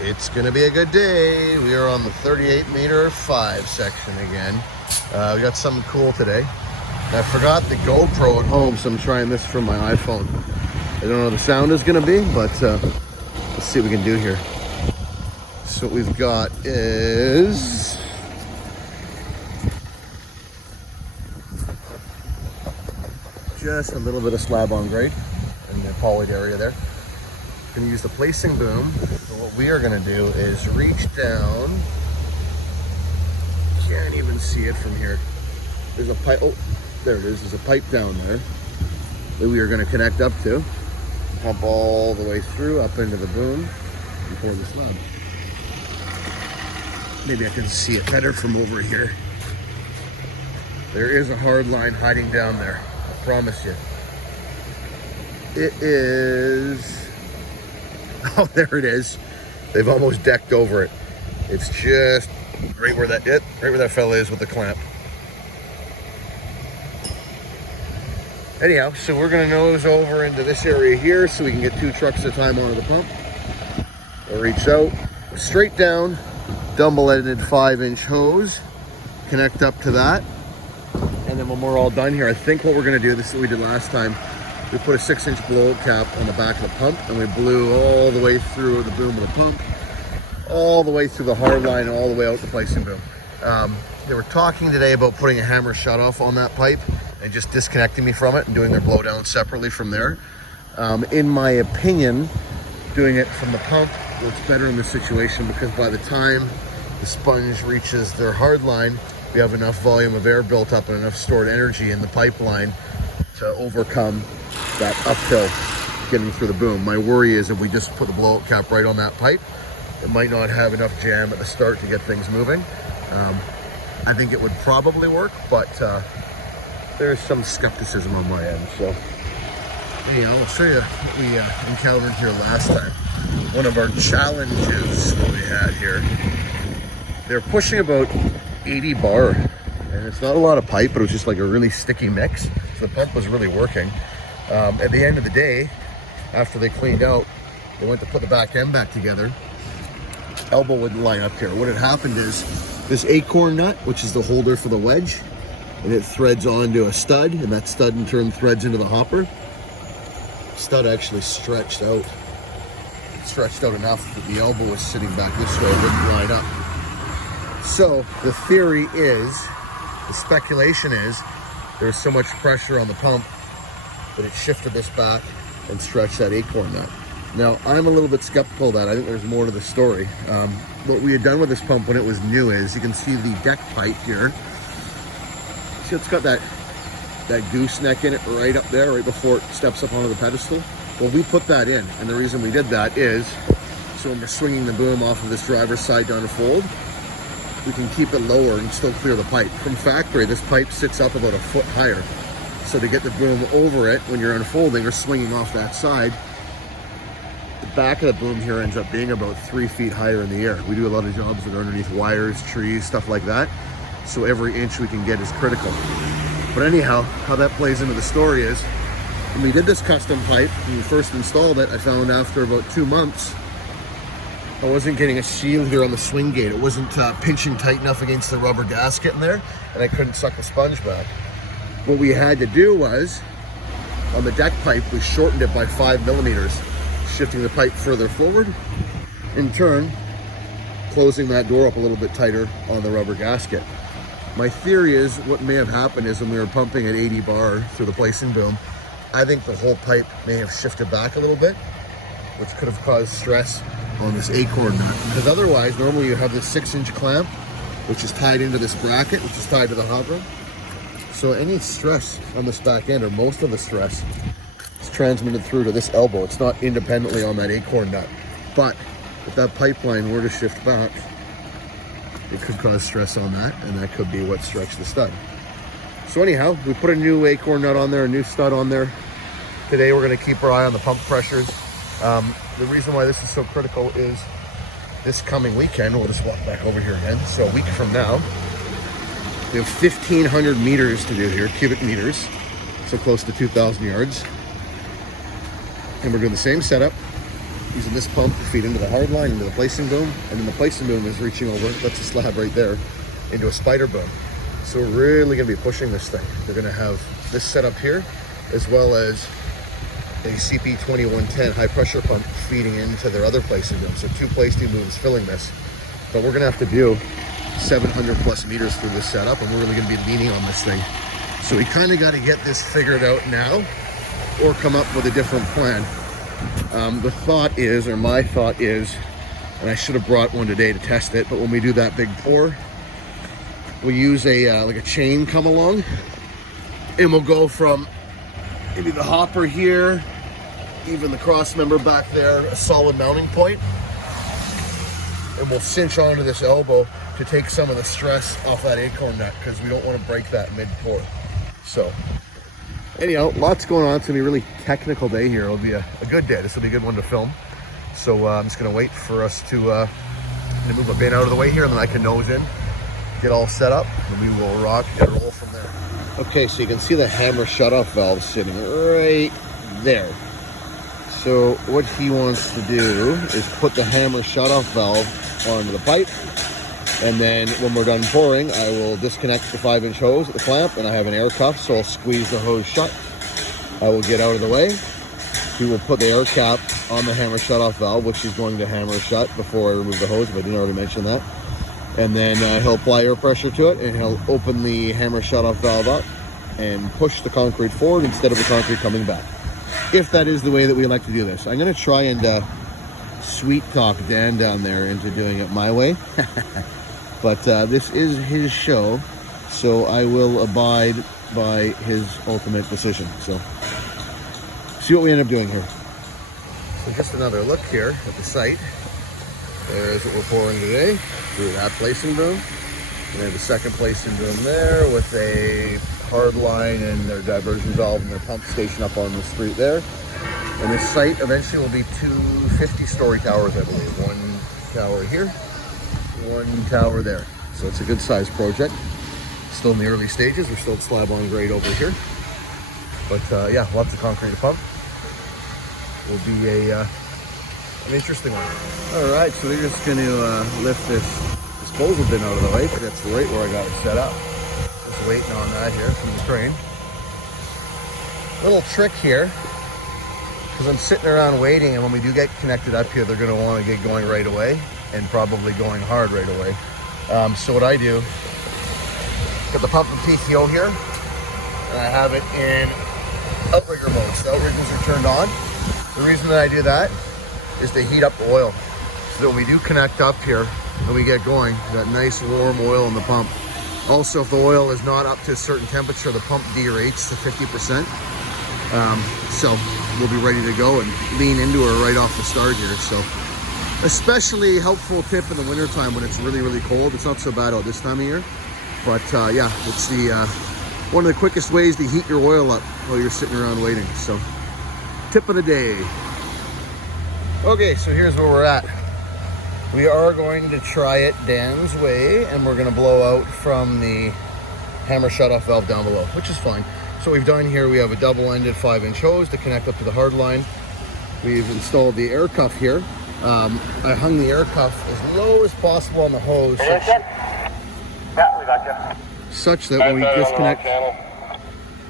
It's gonna be a good day. We are on the 38 meter 5 section again. We got something cool today. I forgot the GoPro at home, so I'm trying this from my iPhone. I don't know what the sound is gonna be, but let's see what we can do here. So what we've got is just a little bit of slab on grade in the polyed area there. Gonna use the placing boom. So what we are gonna do is reach down. Can't even see it from here. There's a pipe. Oh, there it is. There's a pipe down there that we are gonna connect up to. Pump all the way through up into the boom and pour the slab. Maybe I can see it better from over here. There is a hard line hiding down there. I promise you. It is. Oh, there it is. They've almost decked over it. It's just right where that fella is with the clamp. Anyhow, so we're gonna nose over into this area here so we can get 2 trucks at a time onto the pump. We'll reach out, straight down, double-ended 5-inch hose, connect up to that, and then when we're all done here, I think what we're gonna do, this is what we did last time, we put a 6-inch blow cap on the back of the pump and we blew all the way through the boom of the pump, all the way through the hard line, all the way out the placing boom. They were talking today about putting a hammer shutoff on that pipe and just disconnecting me from it and doing their blowdown separately from there. In my opinion, doing it from the pump works better in this situation because by the time the sponge reaches their hard line, we have enough volume of air built up and enough stored energy in the pipeline to overcome that uphill getting through the boom. My worry is if we just put the blowout cap right on that pipe, it might not have enough jam at the start to get things moving. I think it would probably work, but there's some skepticism on my end. So anyhow, I'll show you what we encountered here last time. One of our challenges that we had here, they're pushing about 80 bar, and it's not a lot of pipe, but it was just like a really sticky mix. So the pump was really working. At the end of the day, after they cleaned out, they went to put the back end back together. Elbow wouldn't line up here. What had happened is this acorn nut, which is the holder for the wedge, and it threads onto a stud, and that stud in turn threads into the hopper. Stud actually stretched out enough that the elbow was sitting back this way, it wouldn't line up. So the theory is, the speculation is, there's so much pressure on the pump that it shifted this back and stretched that acorn nut. Now, I'm a little bit skeptical of that. I think there's more to the story. What we had done with this pump when it was new is, you can see the deck pipe here. See, it's got that gooseneck in it right up there, right before it steps up onto the pedestal. Well, we put that in, and the reason we did that is, so when we're swinging the boom off of this driver's side down a fold, we can keep it lower and still clear the pipe. From factory, this pipe sits up about a foot higher. So to get the boom over it when you're unfolding or swinging off that side, the back of the boom here ends up being about 3 feet higher in the air. We do a lot of jobs that are underneath wires, trees, stuff like that. So every inch we can get is critical. But anyhow, how that plays into the story is, when we did this custom pipe, when we first installed it, I found after about 2 months, I wasn't getting a seal here on the swing gate. It wasn't pinching tight enough against the rubber gasket in there, and I couldn't suck the sponge back. What we had to do was, on the deck pipe, we shortened it by 5 millimeters, shifting the pipe further forward, in turn, closing that door up a little bit tighter on the rubber gasket. My theory is what may have happened is when we were pumping at 80 bar through the placing boom, I think the whole pipe may have shifted back a little bit, which could have caused stress on this acorn nut. Because otherwise, normally you have this 6-inch clamp, which is tied into this bracket, which is tied to the hopper. So any stress on this back end, or most of the stress, is transmitted through to this elbow. It's not independently on that acorn nut. But if that pipeline were to shift back, it could cause stress on that, and that could be what stretched the stud. So anyhow, we put a new acorn nut on there, a new stud on there. Today we're gonna keep our eye on the pump pressures. The reason why this is so critical is this coming weekend, we'll just walk back over here again. So a week from now, we have 1,500 meters to do here, cubic meters. So close to 2,000 yards. And we're doing the same setup, using this pump to feed into the hard line, into the placing boom, and then the placing boom is reaching over, that's a slab right there, into a spider boom. So we're really gonna be pushing this thing. They're gonna have this set up here, as well as a CP2110 high pressure pump feeding into their other placing boom. So 2 placing booms filling this. But we're gonna have to do 700 plus meters through this setup, and we're really gonna be leaning on this thing. So we kind of got to get this figured out now, or come up with a different plan. The thought is, or my thought is, and I should have brought one today to test it, but when we do that big pour, we use a like a chain come along, and we'll go from maybe the hopper here, even the cross member back there, a solid mounting point, and we'll cinch onto this elbow to take some of the stress off that acorn nut, because we don't want to break that mid-pour. So anyhow, lots going on. It's gonna be a really technical day here. It'll be a good day. This will be a good one to film. So I'm just gonna wait for us to move a bin out of the way here, and then I can nose in, get all set up, and we will rock and roll from there. Okay, so you can see the hammer shutoff valve sitting right there. So what he wants to do is put the hammer shutoff valve onto the pipe, and then when we're done pouring, I will disconnect the 5-inch hose at the clamp, and I have an air cuff, so I'll squeeze the hose shut. I will get out of the way. He will put the air cap on the hammer shutoff valve, which he's going to hammer shut before I remove the hose, if I didn't already mention that. And then he'll apply air pressure to it, and he'll open the hammer shutoff valve up and push the concrete forward instead of the concrete coming back, if that is the way that we like to do this. I'm going to try and sweet talk Dan down there into doing it my way. But this is his show, so I will abide by his ultimate decision. So, see what we end up doing here. So just another look here at the site. There's what we're pouring today through that placing boom. And then the second placing boom there with a hard line and their diversion valve and their pump station up on the street there. And this site eventually will be 2 50-story towers, I believe. 1 tower here, 1 tower there. So it's a good sized project. Still in the early stages. We're still slab on grade over here. But yeah, lots of concrete to pump. Will be an interesting one. All right, so we're just going to lift this disposal bin out of the way. That's right where I got it set up. Just waiting on that here from the crane. Little trick here, because I'm sitting around waiting, and when we do get connected up here, they're going to want to get going right away, and probably going hard right away. So what I do, got the pump and PTO here, and I have it in outrigger mode. So the outriggers are turned on. The reason that I do that is to heat up the oil, so that when we do connect up here and we get going, that nice warm oil in the pump. Also, if the oil is not up to a certain temperature, the pump derates to 50%. So we'll be ready to go and lean into her right off the start here. So especially helpful tip in the wintertime when it's really, really cold. It's not so bad out this time of year. But yeah, it's the one of the quickest ways to heat your oil up while you're sitting around waiting. So tip of the day. Okay, so here's where we're at. We are going to try it Dan's way, and we're going to blow out from the hammer shutoff valve down below, which is fine. So what we've done here, we have a double-ended 5-inch hose to connect up to the hard line. We've installed the air cuff here. I hung the air cuff as low as possible on the hose, such that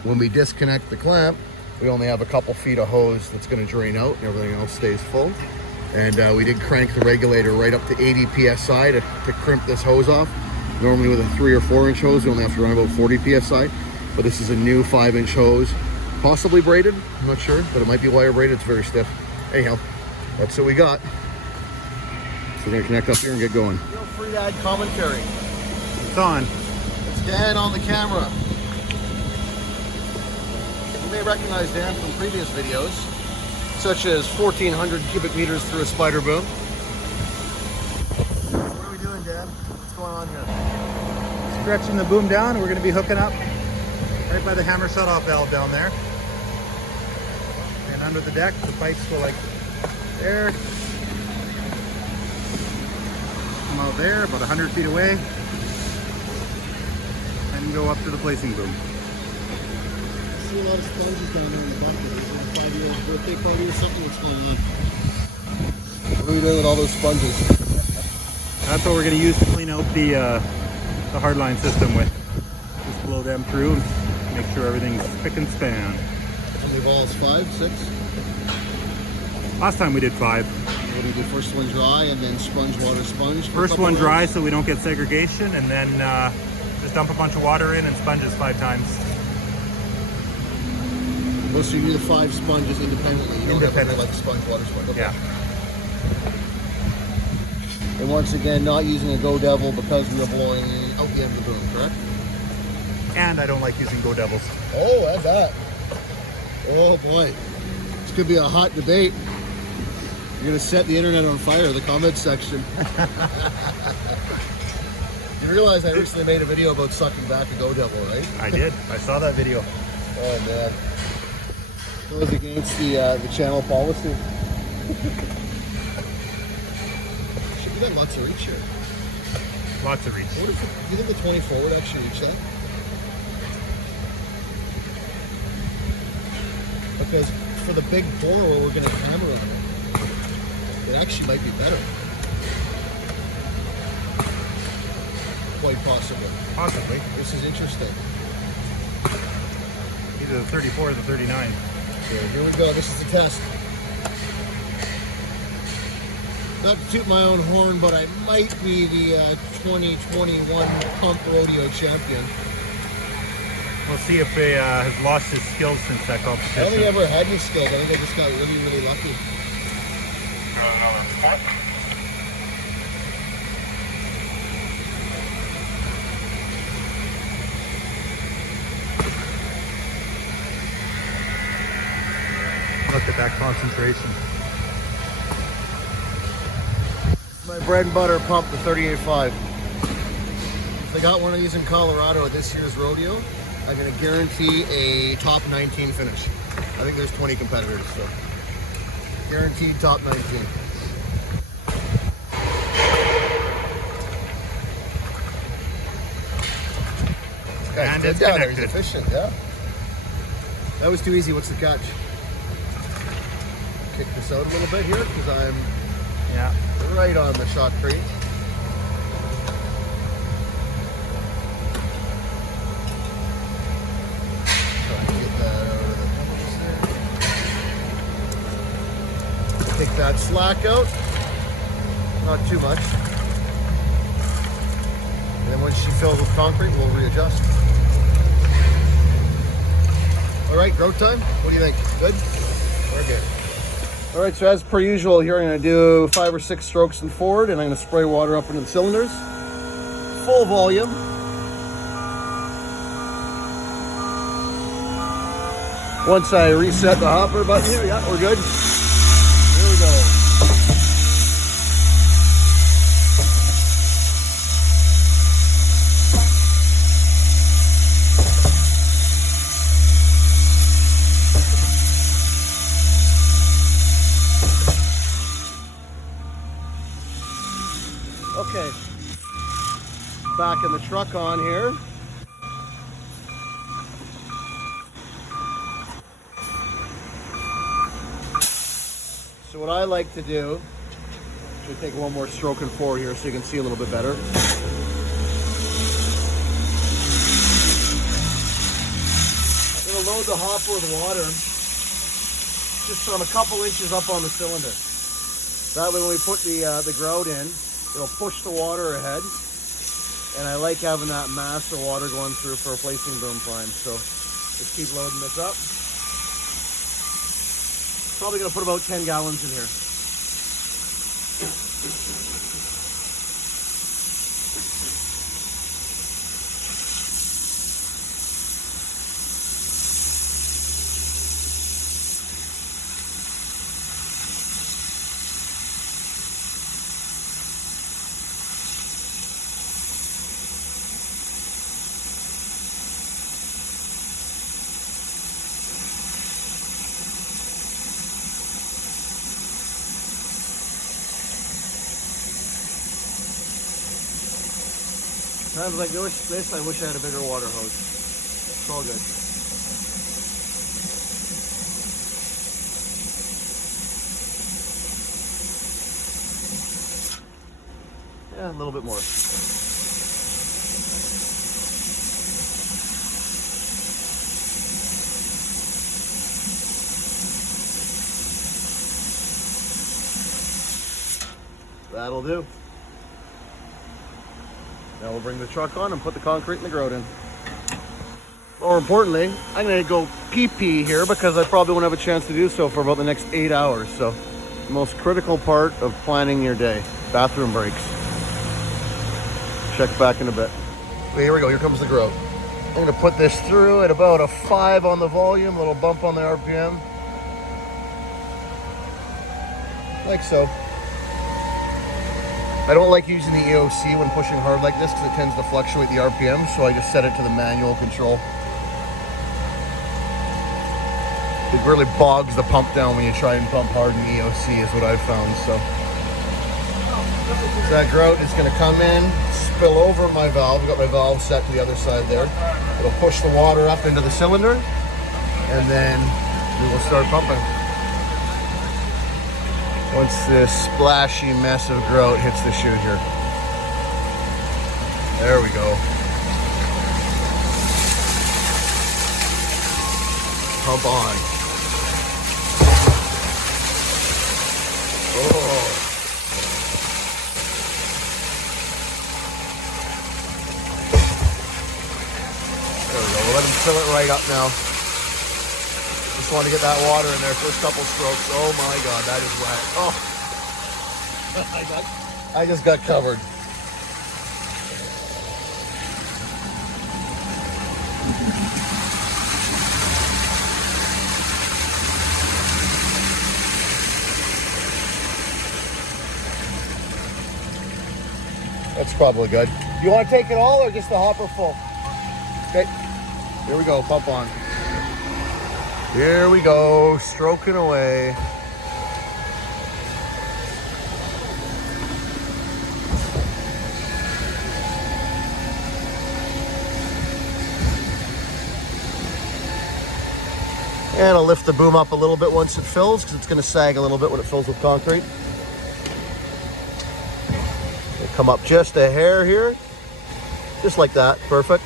when we disconnect the clamp, we only have a couple feet of hose that's going to drain out, and everything else stays full. And we did crank the regulator right up to 80 psi to crimp this hose off. Normally with a 3 or 4-inch hose, we only have to run about 40 psi. But this is a new 5-inch hose, possibly braided, I'm not sure, but it might be wire braided. It's very stiff. Anyhow, that's what we got. So we're gonna connect up here and get going. Feel free to add commentary. It's on. It's Dan on the camera. You may recognize Dan from previous videos, such as 1,400 cubic meters through a spider boom. What are we doing, Dan? What's going on here? Stretching the boom down. We're going to be hooking up right by the hammer shutoff valve down there. And under the deck, the pipes go like there. Come out there, about 100 feet away. And go up to the placing boom. I see a lot of sponges down there in the bucket. Is it a 5-year-old birthday party or something? What's going on? What are we doing with all those sponges? That's what we're going to use to clean out the hardline system with. Just blow them through and make sure everything's spick and span. And the balls 5, 6? Last time we did 5. What do you do? First one dry and then sponge, water, sponge? First one dry so we don't get segregation, and then just dump a bunch of water in and sponges 5 times. Oh, so you do the 5 sponges independently? You don't have to do like a sponge, water, sponge? Okay. Yeah. And once again, not using a Go Devil because we are blowing out the end of the boom, correct? And I don't like using Go Devils. Oh, add that. Oh boy. This could be a hot debate. You're going to set the internet on fire, the comment section. You realize I recently made a video about sucking back a Go Devil, right? I did. I saw that video. Oh man. It was against the channel policy. We got lots of reach here. Lots of reach. What if do you think the 24 would actually reach that? Because for the big bore where we're going to hammer on it actually might be better. Quite possibly. Possibly. This is interesting. Either the 34 or the 39. So here we go. This is the test. Not to toot my own horn, but I might be the 2021 pump rodeo champion. We'll see if he has lost his skills since that competition. I don't think I ever had any skills. I think I just got really, really lucky. Look at that concentration. My bread and butter pump, the 38.5. If I got one of these in Colorado at this year's rodeo, I'm going to guarantee a top 19 finish. I think there's 20 competitors, so guaranteed top 19. And it's yeah, connected. he's efficient, yeah. That was too easy. What's the catch? Kick this out a little bit here because I'm right on the shot crate. Try to get that out of the there. Take that slack out. Not too much. And then when she fills with concrete, we'll readjust. All right, growth time. What do you think? Good? We're good. All right, so as per usual here, I'm going to do 5 or 6 strokes in forward, and I'm going to spray water up into the cylinders. Full volume. Once I reset the hopper button here, yeah, we're good. Here we go. Okay, back in the truck on here. So what I like to do, should take one more stroke and forward here so you can see a little bit better. I'm going to load the hopper with water just from a couple inches up on the cylinder. That way when we put the grout in, it'll push the water ahead. And I like having that mass of water going through for replacing boom prime. So just keep loading this up. Probably gonna put about 10 gallons in here. Times like this, I wish I had a bigger water hose. It's all good. Yeah, a little bit more. That'll do. Now we'll bring the truck on and put the concrete and the grout in. More importantly, I'm gonna go pee-pee here because I probably won't have a chance to do so for about the next 8 hours. So, the most critical part of planning your day, bathroom breaks. Check back in a bit. Okay, here we go, here comes the grout. I'm gonna put this through at about a 5 on the volume, a little bump on the RPM. Like so. I don't like using the EOC when pushing hard like this because it tends to fluctuate the RPM, so I just set it to the manual control. It really bogs the pump down when you try and pump hard in EOC is what I've found, so. That grout is gonna come in, spill over my valve. I've got my valve set to the other side there. It'll push the water up into the cylinder, and then we will start pumping. Once this splashy mess of grout hits the chute here. There we go. Pump on. Oh. There we go. We'll let him fill it right up now. Just want to get that water in there. First couple strokes. Oh my God, that is wet. Oh, I just got covered. That's probably good. You want to take it all or just the hopper full? Okay, here we go, pump on. Here we go, stroking away. And I'll lift the boom up a little bit once it fills because it's going to sag a little bit when it fills with concrete. It'll come up just a hair here, just like that, perfect.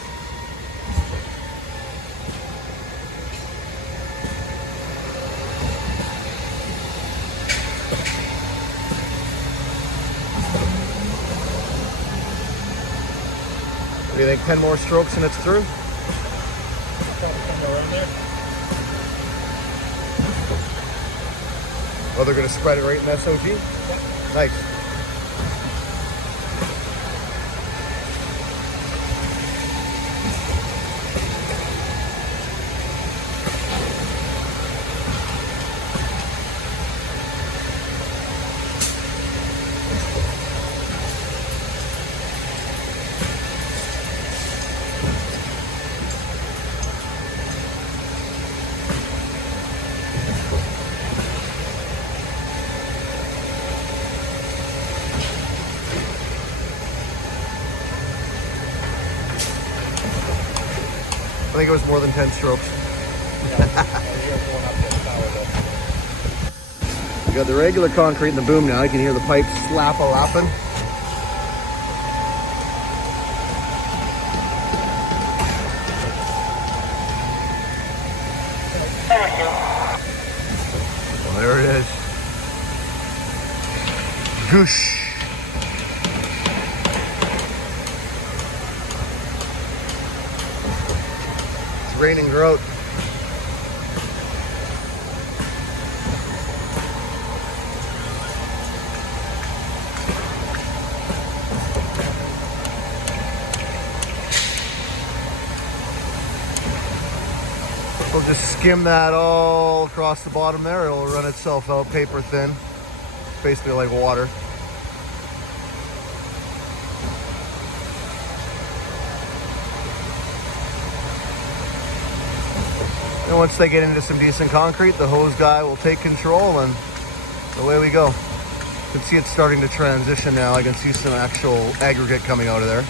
What do you think, 10 more strokes and it's through? Oh, they're going to spread it right in SOG? Yep. Nice. I think it was more than 10 strokes. You got the regular concrete in the boom now. You can hear the pipes slap-a-lapping. Well, there it is. Goosh. Raining grout. We'll just skim that all across the bottom there. It'll run itself out paper thin. It's basically like water. And once they get into some decent concrete, the hose guy will take control and away we go. You can see it's starting to transition now. I can see some actual aggregate coming out of there.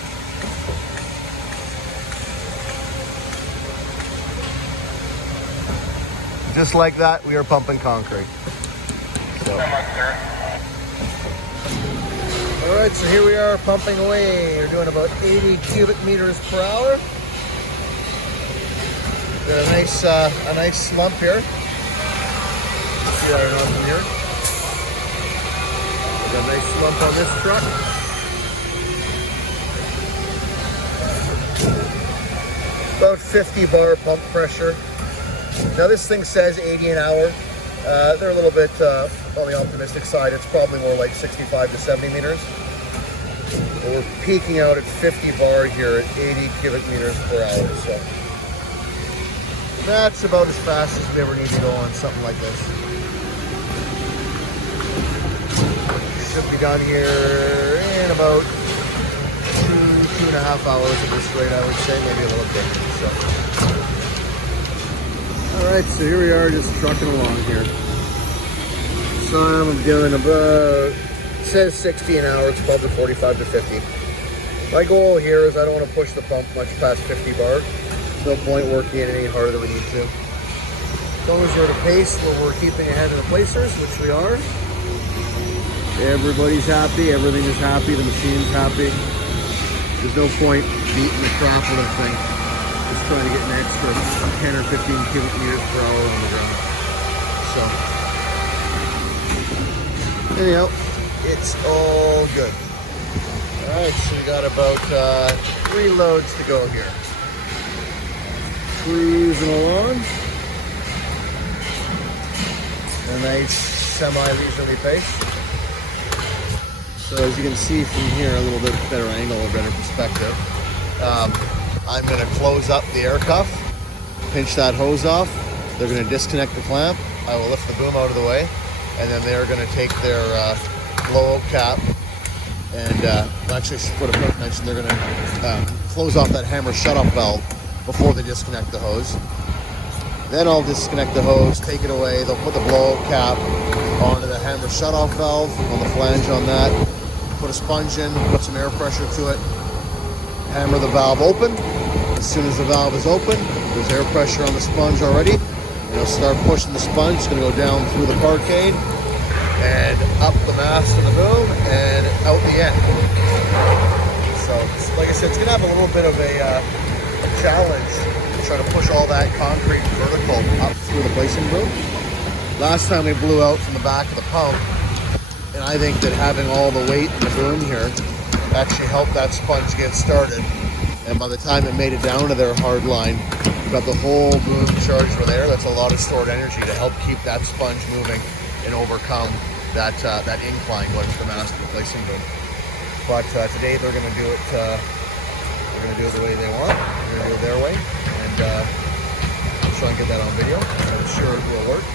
Just like that, we are pumping concrete. So. All right. right, so here we are pumping away. We're doing about 80 cubic meters per hour. Got a nice slump here. See that or not from here? Got a nice slump on this truck. About 50 bar pump pressure. Now this thing says 80 an hour. They're a little bit on the optimistic side. It's probably more like 65 to 70 meters. But we're peaking out at 50 bar here at 80 cubic meters per hour. So that's about as fast as we ever need to go on something like this. Should be done here in about 2.5 hours at this rate, I would say, maybe a little bit. So. All right, so here we are, just trucking along here. So I'm doing about, it says 60 an hour, it's probably 45 to 50. My goal here is I don't want to push the pump much past 50 bar. There's no point working it any harder than we need to. As long as we're at a pace where we're keeping ahead of the placers, which we are. Everybody's happy, everything is happy, the machine's happy. There's no point beating the crap out of the thing. Just trying to get an extra 10 or 15 cubic meters per hour on the ground. So, anyhow, it's all good. All right, so we got about 3 loads to go here. Cruising along. A nice semi-leisurely pace. So as you can see from here, a little bit better angle, a better perspective. I'm going to close up the air cuff, pinch that hose off. They're going to disconnect the clamp. I will lift the boom out of the way, and then they're going to take their blowout cap and actually what I mentioned, they're going to close off that hammer shut-off valve before they disconnect the hose. Then I'll disconnect the hose, take it away. They'll put the blowout cap onto the hammer shut-off valve on the flange on that. Put a sponge in, put some air pressure to it, hammer the valve open. As soon as the valve is open, there's air pressure on the sponge already. It'll start pushing the sponge. It's going to go down through the parkade and up the mast of the boom and out the end. So, like I said, it's going to have a little bit of a challenge to try to push all that concrete vertical up through the placing boom. Last time we blew out from the back of the pump, and I think that having all the weight in the boom here actually helped that sponge get started. And by the time it made it down to their hard line, we got the whole boom charged with air. That's a lot of stored energy to help keep that sponge moving and overcome that incline going to the mast of the placing boom. But today they're going to do it. They're going to do it the way they want. They're going to do it their way, and try and get that on video. I'm sure it will work.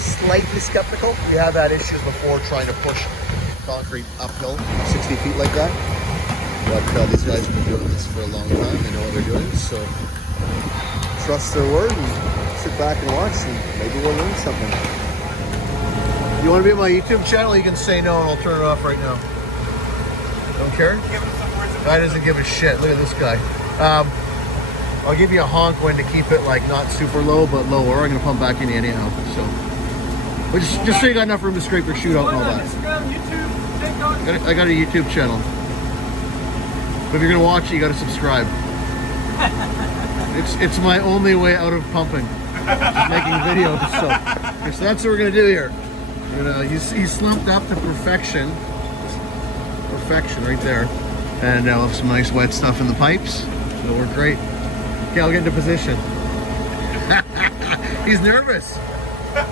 Slightly skeptical. We have had issues before trying to push concrete uphill 60 feet like that. But these guys have been doing this for a long time. They know what they're doing. So trust their word and sit back and watch, and maybe we'll learn something. You want to be on my YouTube channel? You can say no and I'll turn it off right now. Don't care? Guy doesn't give a shit. Look at this guy. I'll give you a honk when to keep it like not super low, but lower. I'm gonna pump back in anyhow. So, but just so you got enough room to scrape your chute out and all that. I got a YouTube channel. But if you're gonna watch it, you gotta subscribe. It's my only way out of pumping. Just making videos. So that's what we're gonna do here. He's slumped up to perfection. Perfection right there. And I'll have some nice wet stuff in the pipes. It'll work great. Okay, I'll get into position. He's nervous.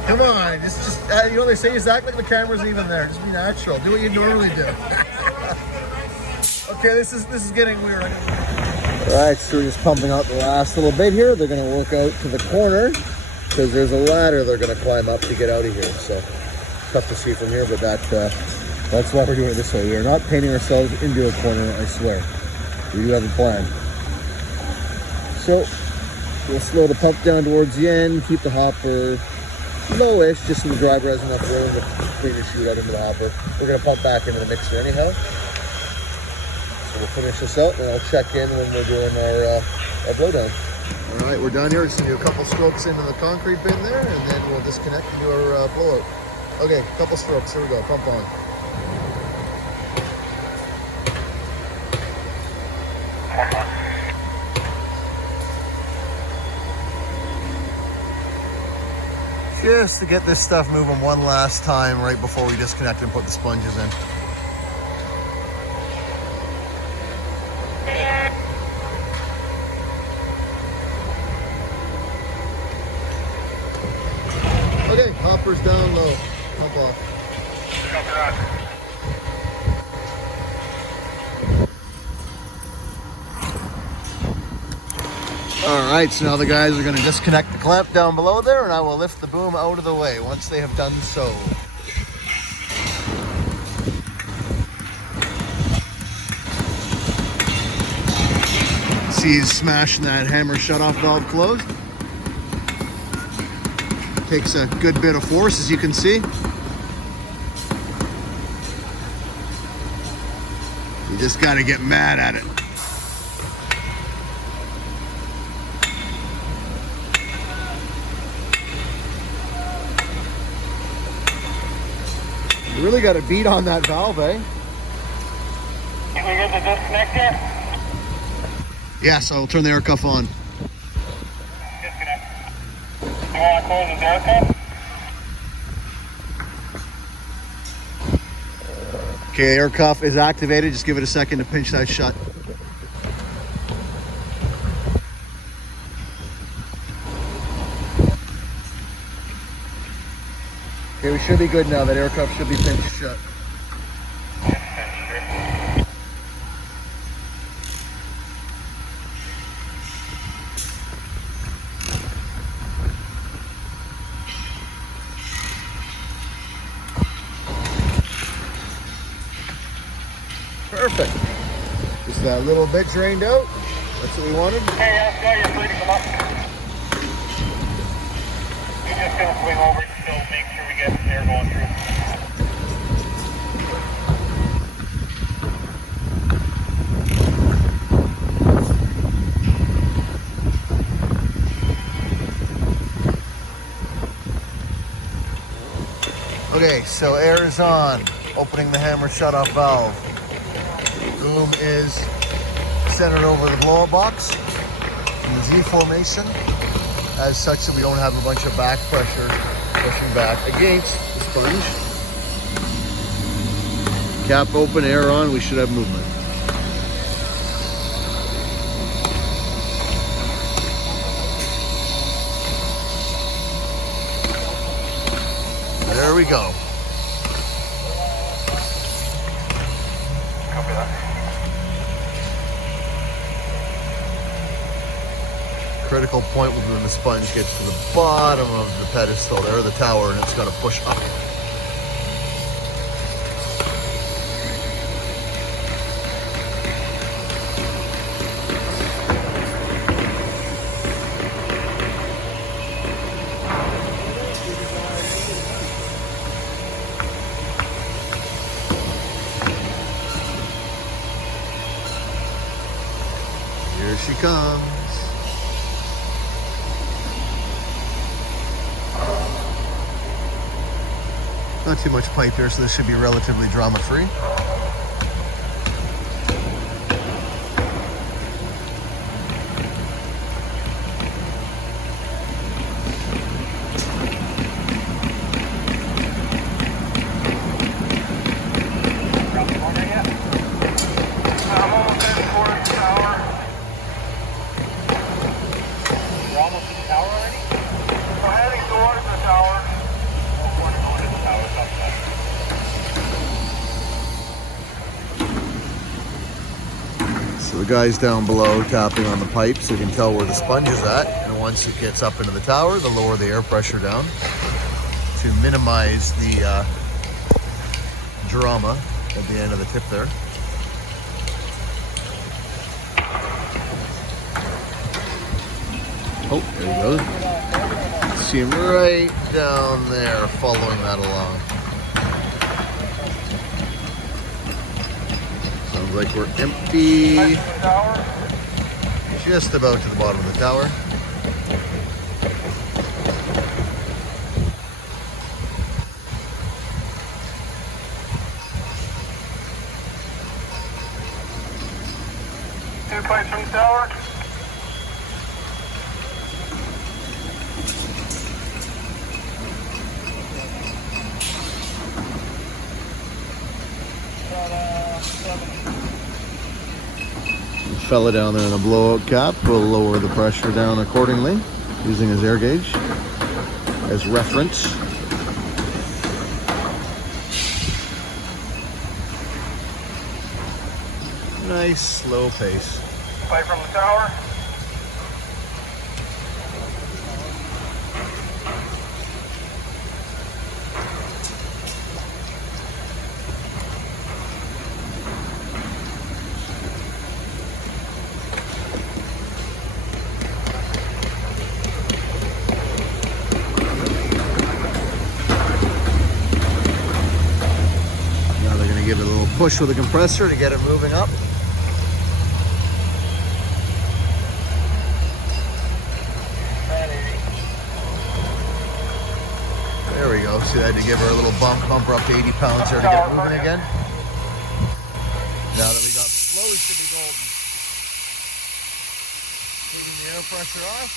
Come on, just you know what they say, just act like the camera's even there. Just be natural. Do what you normally do. Okay, this is getting weird. All right, so we're just pumping out the last little bit here. They're gonna work out to the corner because there's a ladder they're gonna climb up to get out of here. So tough to see from here, but that's why we're doing it this way. We are not painting ourselves into a corner, I swear. We do have a plan. So we'll slow the pump down towards the end, keep the hopper lowish, just so the driver has enough room to clean the chute out into the hopper. We're going to pump back into the mixer anyhow. So we'll finish this out and I'll check in when we're doing our blowdown. All right, we're done here. Just going to do a couple strokes into the concrete bin there, and then we'll disconnect your blowout. Okay, couple strokes. Here we go. Pump on. just to get this stuff moving one last time right before we disconnect and put the sponges in. Okay, hopper's down low. Pump off. All right, so now the guys are going to disconnect the clamp down below there, and I will lift the boom out of the way once they have done so. See, he's smashing that hammer shutoff valve closed. Takes a good bit of force, as you can see. You just got to get mad at it. You really got to beat on that valve, eh? Can we get the disconnector? Yeah, so I'll turn the air cuff on. Disconnect. You want to close the door cuff? Okay, air cuff is activated. Just give it a second to pinch that shut. Okay, we should be good now. That air cuff should be pinched shut. Perfect. Just that little bit drained out. That's what we wanted. Hey, let's go. You're bleeding them up. You're just going to swing over and still make sure we get air going through. Okay, so air is on. Opening the hammer shutoff valve. Boom is centered over the blower box in the Z formation, as such that we don't have a bunch of back pressure pushing back against the sponge. Cap open, air on, we should have movement. There we go. Copy that. Critical point will be when the sponge gets to the bottom of the pedestal there, the tower, and it's going to push up. Here she comes. Not too much pipe there, so this should be relatively drama-free. Around the corner yet? I'm almost heading towards the tower. You're almost at the tower already? We're heading towards the tower. We're going to the tower. So the guy's down below tapping on the pipe so you can tell where the sponge is at. And once it gets up into the tower, they'll lower the air pressure down to minimize the drama at the end of the tip there. Oh, there he goes. See him right down there following that along. Sounds like we're empty. Just about to the bottom of the tower. Two pipes from the tower. Fella down there in the blowout cap will lower the pressure down accordingly using his air gauge as reference. Nice slow pace. Play from the tower. Now they're going to give it a little push with the compressor to get it moving up. There we go. See, I had to give her a little bump her up to 80 pounds there to get moving again. Now that we got slow, we should be golden. Taking the air pressure off.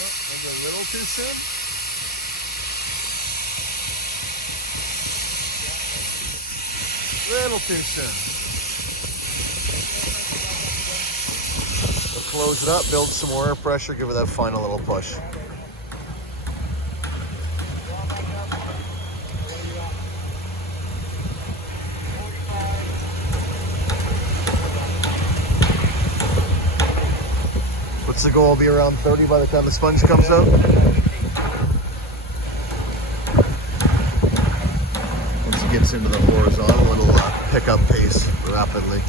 Oh, maybe a little too soon. Little too soon. We'll close it up, build some more air pressure, give it that final little push. What's the goal? Will be around 30 by the time the sponge comes out. Once it gets into the horizontal, it'll pick up pace rapidly.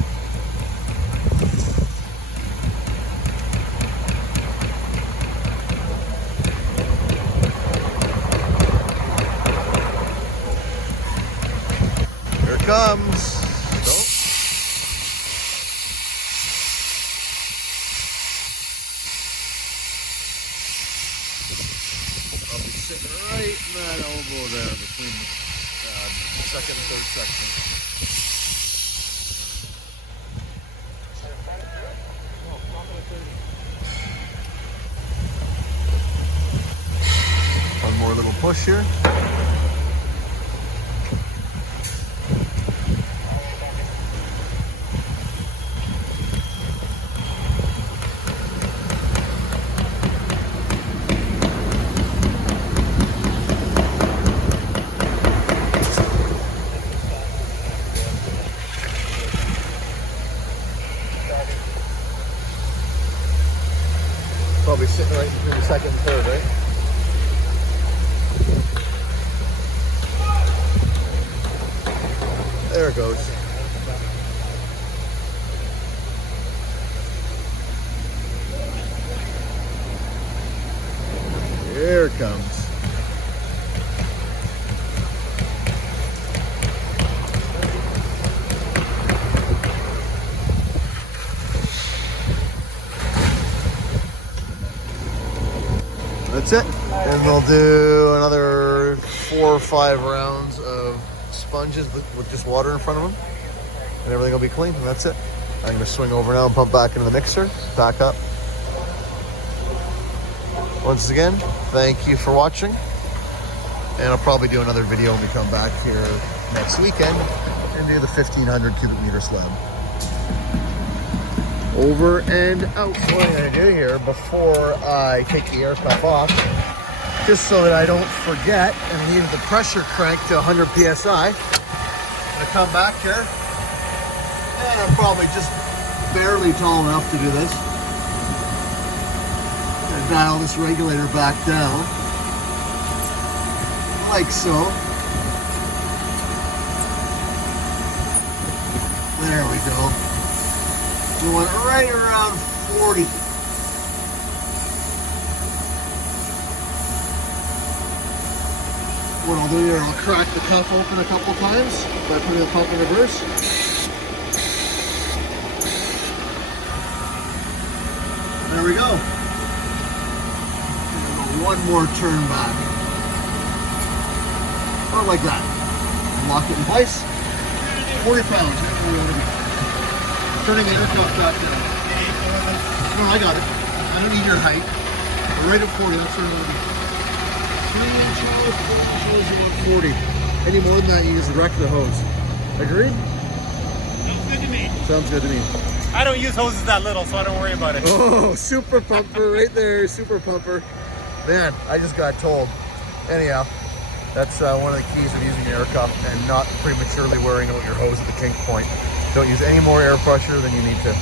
Here it comes. Sitting right in that elbow there between the second and third section. One more little push here. Probably sitting right between the second and third, right? There it goes. Here it comes. That's it. And we'll do another 4 or 5 rounds of sponges with just water in front of them. And everything will be clean, and that's it. I'm going to swing over now and pump back into the mixer, back up. Once again, thank you for watching. And I'll probably do another video when we come back here next weekend and do the 1,500 cubic meter slab. Over and out. What I'm going to do here before I take the air cuff off, just so that I don't forget and leave the pressure crank to 100 psi. I'm going to come back here, and I'm probably just barely tall enough to do this. I'm going to dial this regulator back down, like so. There we go. We went right around 40. What I'll do here, I'll crack the cuff open a couple times by putting the pump in reverse. There we go. And one more turn back. About like that. Lock it in place. 40 pounds. Turning the air cuff back down. No, I got it. I don't need your height. We're right at 40, that's where I'm going to be. 3 inches, 4 inches, about 40. Any more than that, you just wreck the hose. Agreed? Sounds good to me. Sounds good to me. I don't use hoses that little, so I don't worry about it. Oh, super pumper right there, super pumper. Man, I just got told. Anyhow, that's one of the keys of using air cup and not prematurely wearing out your hose at the kink point. Don't use any more air pressure than you need to.